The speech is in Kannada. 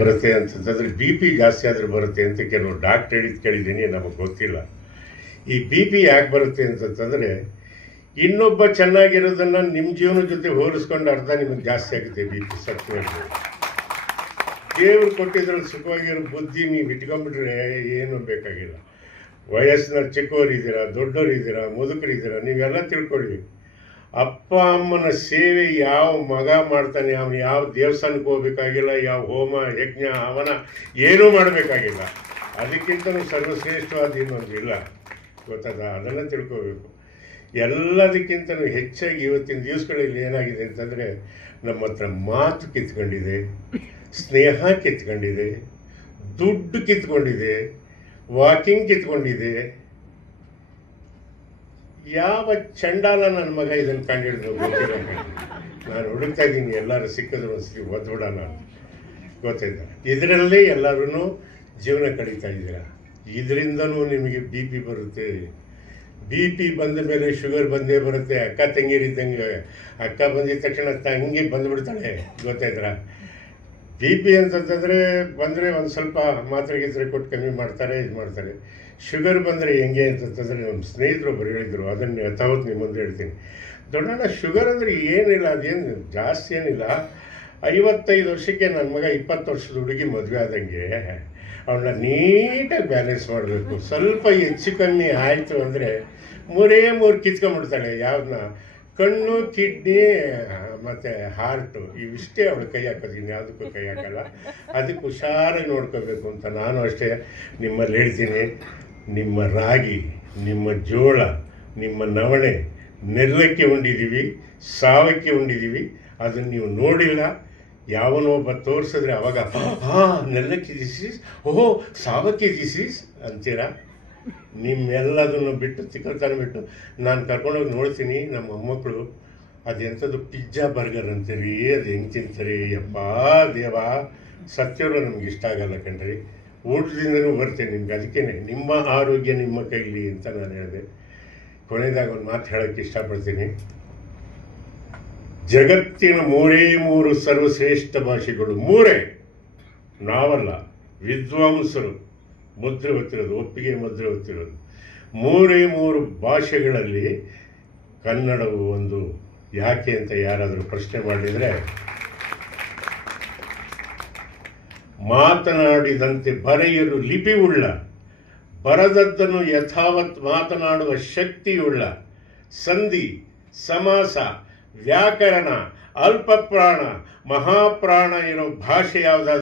ಬರುತ್ತೆ ಅಂತಂದ್ರೆ ಬಿ ಪಿ ಜಾಸ್ತಿ ಆದ್ರೆ ಬರುತ್ತೆ ಅಂತ ಕೆಲವು ಡಾಕ್ಟರ್ ಹೇಳಿದ್ ಕೇಳಿದ್ದೀನಿ, ನಮಗೆ ಗೊತ್ತಿಲ್ಲ. ಈ ಬಿ ಪಿ ಯಾಕೆ ಬರುತ್ತೆ ಅಂತಂತಂದ್ರೆ ಇನ್ನೊಬ್ಬ ಚೆನ್ನಾಗಿರೋದನ್ನ ನಿಮ್ಮ ಜೀವನ ಜೊತೆ ಹೋಲಿಸ್ಕೊಂಡು ಅರ್ಧ ನಿಮಗೆ ಜಾಸ್ತಿ ಆಗುತ್ತೆ ಬಿ ಪಿ. ಸತ್ಯವಾಗಿ ದೇವ್ರು ಕೊಟ್ಟಿದ್ರಲ್ಲಿ ಸುಖವಾಗಿರೋ ಬುದ್ಧಿ ನೀವು ಇಟ್ಕೊಂಡ್ಬಿಟ್ರೆ ಏನು ಬೇಕಾಗಿಲ್ಲ. ವಯಸ್ಸಿನಲ್ಲಿ ಚಿಕ್ಕವರಿದ್ದೀರಾ, ದೊಡ್ಡವರಿದ್ದೀರಾ, ಮುದುಕರಿದ್ದೀರಾ, ನೀವೆಲ್ಲ ತಿಳ್ಕೊಳ್ಳಿ. ಅಪ್ಪ ಅಮ್ಮನ ಸೇವೆ ಯಾವ ಮಗ ಮಾಡ್ತಾನೆ, ಅವನು ಯಾವ ದೇವಸ್ಥಾನಕ್ಕೆ ಹೋಗ್ಬೇಕಾಗಿಲ್ಲ, ಯಾವ ಹೋಮ ಯಜ್ಞ ಅವನ ಏನೂ ಮಾಡಬೇಕಾಗಿಲ್ಲ. ಅದಕ್ಕಿಂತಲೂ ಸರ್ವಶ್ರೇಷ್ಠವಾದ ಇನ್ನೊಂದು ಇಲ್ಲ, ಗೊತ್ತದ? ಅದನ್ನು ತಿಳ್ಕೋಬೇಕು. ಎಲ್ಲದಕ್ಕಿಂತಲೂ ಹೆಚ್ಚಾಗಿ ಇವತ್ತಿನ ದಿವಸಗಳಲ್ಲಿ ಏನಾಗಿದೆ ಅಂತಂದರೆ ನಮ್ಮ ಹತ್ರ ಮಾತು ಕಿತ್ಕೊಂಡಿದೆ, ಸ್ನೇಹ ಕಿತ್ಕೊಂಡಿದೆ, ದುಡ್ಡು ಕಿತ್ಕೊಂಡಿದೆ, ವಾಕಿಂಗ್ ಕಿತ್ಕೊಂಡಿದೆ. ಯಾವ ಚಂಡಾಲ ನನ್ನ ಮಗ ಇದನ್ನು ಕಂಡಿಡಿದ್ರು ಗೊತ್ತಿಲ್ಲ. ನಾನು ಹುಡುಕ್ತಾ ಇದ್ದೀನಿ, ಎಲ್ಲರೂ ಸಿಕ್ಕಿದ್ರು ಒಂದ್ಸತಿ ಒದ್ಬಿಡೋಣ ಅಂತ, ಗೊತ್ತಾಯ್ತ? ಇದರಲ್ಲೇ ಎಲ್ಲರೂ ಜೀವನ ಕಳೀತಾ ಇದ್ದೀರಾ. ಇದರಿಂದನೂ ನಿಮಗೆ ಬಿ ಪಿ ಬರುತ್ತೆ. ಬಿ ಪಿ ಬಂದ ಮೇಲೆ ಶುಗರ್ ಬಂದೇ ಬರುತ್ತೆ. ಅಕ್ಕ ತಂಗಿರಿದ್ದಂಗೆ, ಅಕ್ಕ ಬಂದಿದ ತಕ್ಷಣ ತಂಗಿ ಬಂದುಬಿಡ್ತಾಳೆ, ಗೊತ್ತಾಯ್ತರ? ಬಿ ಪಿ ಅಂತಂತಂದರೆ ಬಂದರೆ ಒಂದು ಸ್ವಲ್ಪ ಮಾತ್ರೆ ಗೀತ್ರೆ ಕೊಟ್ಟು ಕಮ್ಮಿ ಮಾಡ್ತಾರೆ, ಇದು ಮಾಡ್ತಾರೆ. ಶುಗರ್ ಬಂದರೆ ಹೆಂಗೆ ಅಂತಂತಂದರೆ ನಮ್ಮ ಸ್ನೇಹಿತರು ಒಬ್ಬರು ಹೇಳಿದರು, ಅದನ್ನು ಯಥಾವತ್ತು ನಿಮ್ಮ ಮುಂದೆ ಹೇಳ್ತೀನಿ. ದೊಡ್ಡಣ್ಣ, ಶುಗರ್ ಅಂದರೆ ಏನಿಲ್ಲ, ಅದೇನು ಜಾಸ್ತಿ ಏನಿಲ್ಲ. 55 ವರ್ಷಕ್ಕೆ ನನ್ನ ಮಗ 20 ವರ್ಷದ ಹುಡುಗಿ ಮದುವೆ ಆದಂಗೆ ಅವನ್ನ ನೀಟಾಗಿ ಬ್ಯಾಲೆನ್ಸ್ ಮಾಡಬೇಕು. ಸ್ವಲ್ಪ ಹೆಚ್ಚು ಕಮ್ಮಿ ಆಯಿತು ಅಂದರೆ 3 ಕಿತ್ಕೊಂಡ್ಬಿಡ್ತಾಳೆ. ಯಾವ್ದನ್ನ? ಕಣ್ಣು, ಕಿಡ್ನಿ ಮತ್ತು ಹಾರ್ಟು, ಇವಿಷ್ಟೇ ಅವಳು ಕೈ ಹಾಕೋದು, ಇನ್ಯಾವುದಕ್ಕೂ ಕೈ ಹಾಕಲ್ಲ. ಅದಕ್ಕೆ ಹುಷಾರಾಗಿ ನೋಡ್ಕೋಬೇಕು ಅಂತ ನಾನು ಅಷ್ಟೇ ನಿಮ್ಮಲ್ಲಿ ಹೇಳ್ತೀನಿ. ನಿಮ್ಮ ರಾಗಿ, ನಿಮ್ಮ ಜೋಳ, ನಿಮ್ಮ ನವಣೆ ನೆಲ್ಲಕ್ಕೆ ಉಂಡಿದ್ದೀವಿ, ಸಾವಕ್ಕೆ ಉಂಡಿದ್ದೀವಿ. ಅದನ್ನು ನೀವು ನೋಡಿಲ್ಲ. ಯಾವನೊಬ್ಬ ತೋರಿಸಿದ್ರೆ ಅವಾಗ ನೆಲ್ಲಕ್ಕೆ ದಿಸಿಸ್, ಓಹೋ ಸಾವಕ್ಕೆ ದಿಸಿಸ್ ಅಂತೀರಾ. ನಿಮ್ಮೆಲ್ಲದನ್ನು ಬಿಟ್ಟು ತಿಕ್ಕಲ್ತಾನ ಬಿಟ್ಟು ನಾನು ಕರ್ಕೊಂಡೋಗಿ ನೋಡ್ತೀನಿ. ನಮ್ಮ ಮೊಮ್ಮಕ್ಕಳು ಅದೆಂಥದ್ದು ಪಿಜ್ಜಾ ಬರ್ಗರ್ ಅಂತೀರಿ, ಅದು ಹೆಂಗೆ ತಿಂತಾರೆ ಯಪ್ಪ ದೇವ. ಸತ್ಯವರು ನಮ್ಗೆ ಇಷ್ಟ ಆಗಲ್ಲ ಕಣ್ರಿ. ಊಟದಿಂದನೂ ಬರ್ತೇನೆ ನಿಮ್ಗೆ. ಅದಕ್ಕೇ ನಿಮ್ಮ ಆರೋಗ್ಯ ನಿಮ್ಮ ಕೈಲಿ ಅಂತ ನಾನು ಹೇಳಿದೆ. ಕೊನೆಯದಾಗ ಒಂದು ಮಾತು ಹೇಳೋಕ್ಕೆ ಇಷ್ಟಪಡ್ತೀನಿ. ಜಗತ್ತಿನ 3 ಸರ್ವಶ್ರೇಷ್ಠ ಭಾಷೆಗಳು 3, ನಾವಲ್ಲ, ವಿದ್ವಾಂಸರು ಮುದ್ರೆ ಹೊತ್ತಿರೋದು, ಒಪ್ಪಿಗೆ ಮುದ್ರೆ ಹೊತ್ತಿರೋದು. 3 ಭಾಷೆಗಳಲ್ಲಿ ಕನ್ನಡವು ಒಂದು. ಯಾಕೆ ಅಂತ ಯಾರಾದರೂ ಪ್ರಶ್ನೆ ಮಾಡಿದರೆ, ಮಾತನಾಡಿದಂತೆ ಬರೆಯಲು ಲಿಪಿಯುಳ್ಳ, ಬರದದ್ದನ್ನು ಯಥಾವತ್ ಮಾತನಾಡುವ ಶಕ್ತಿಯುಳ್ಳ, ಸಂಧಿ, ಸಮಾಸ, ವ್ಯಾಕರಣ, ಅಲ್ಪಪ್ರಾಣ, ಮಹಾಪ್ರಾಣ ಇರೋ ಭಾಷೆ ಯಾವುದಾದ್ರು